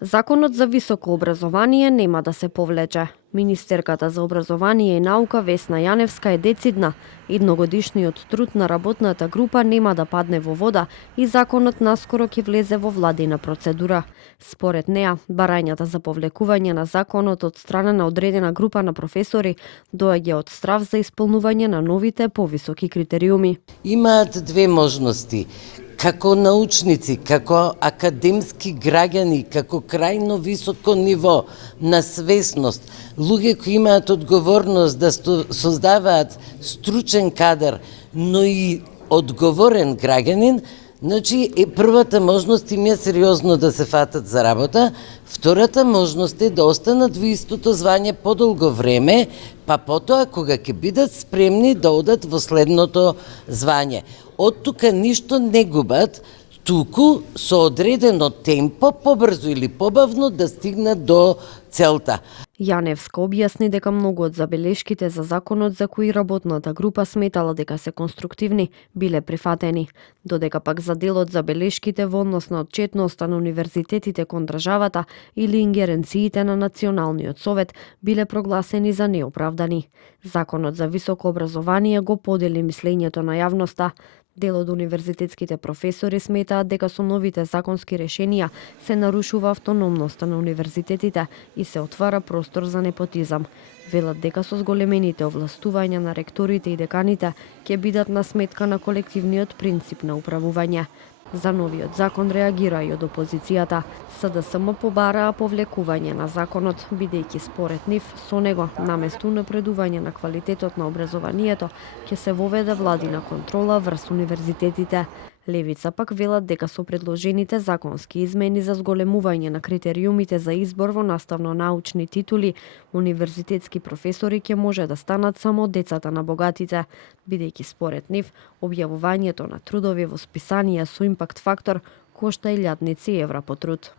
Законот за високо образование нема да се повлече. Министерката за образование и наука Весна Јаневска е децидна. Едногодишниот труд на работната група нема да падне во вода и законот наскоро ќе влезе во владина процедура. Според неа, барањата за повлекување на законот од страна на одредена група на професори доаѓа од страв за исполнување на новите повисоки критериуми. Имаат две можности. Како научници, како академски граѓани, како крајно високо ниво на свесност, луѓе кои имаат одговорност да создаваат стручен кадар, но и одговорен граѓанин, значи првата можност им е сериозно да се фатат за работа, втората можност е да останат во истото звање подолго време, па потоа кога ќе бидат спремни да одат во следното звање. Од тука ништо не губат, туку со одредено темпо, побрзо или побавно да стигнат до целта. Јаневска објасни дека многу од забелешките за законот за кои работната група сметала дека се конструктивни, биле прифатени, додека пак за дел од забелешките во однос на отчетноста на универзитетите кон државата или ингеренциите на Националниот совет биле прогласени за неоправдани. Законот за високо образование го подели мислењето на јавноста. Дел од универзитетските професори сметаат дека со новите законски решенија се нарушува автономноста на универзитетите и се отвара простор за непотизам. Велат дека со зголемените овластувања на ректорите и деканите ќе бидат на сметка на колективниот принцип на управување. За новиот закон реагира и од опозицијата. СДСМ побараа повлекување на законот, бидејќи според нив со него, наместо напредување на квалитетот на образованието, ќе се воведе владина контрола врз универзитетите. Левица пак велат дека со предложените законски измени за зголемување на критериумите за избор во наставно-научни титули, универзитетски професори ќе може да станат само децата на богатите, бидејќи според нив објавувањето на трудови во списанија со импакт фактор кошта илјадници евра по труд.